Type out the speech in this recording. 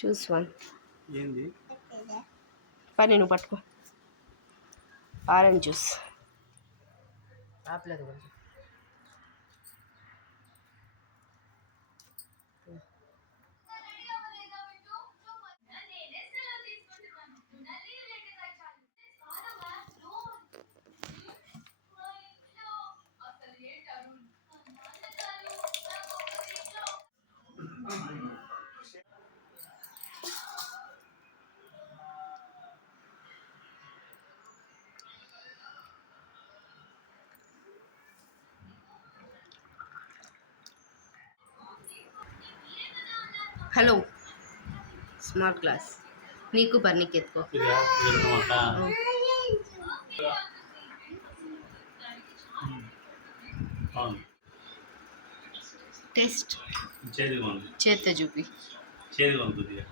Choose one. ఏంది పని నువ్వు పట్టుకో. Orange juice. ఆపలేదు కొంచెం. Hello smart class. నీకు బర్నీకి ఎత్తుకో. ఇదా ఇదన్నమాట అవును టెస్ట్ చేదుగా ఉంది చేత్తో చూపి. చేదుగా ఉంది కొద్దిగా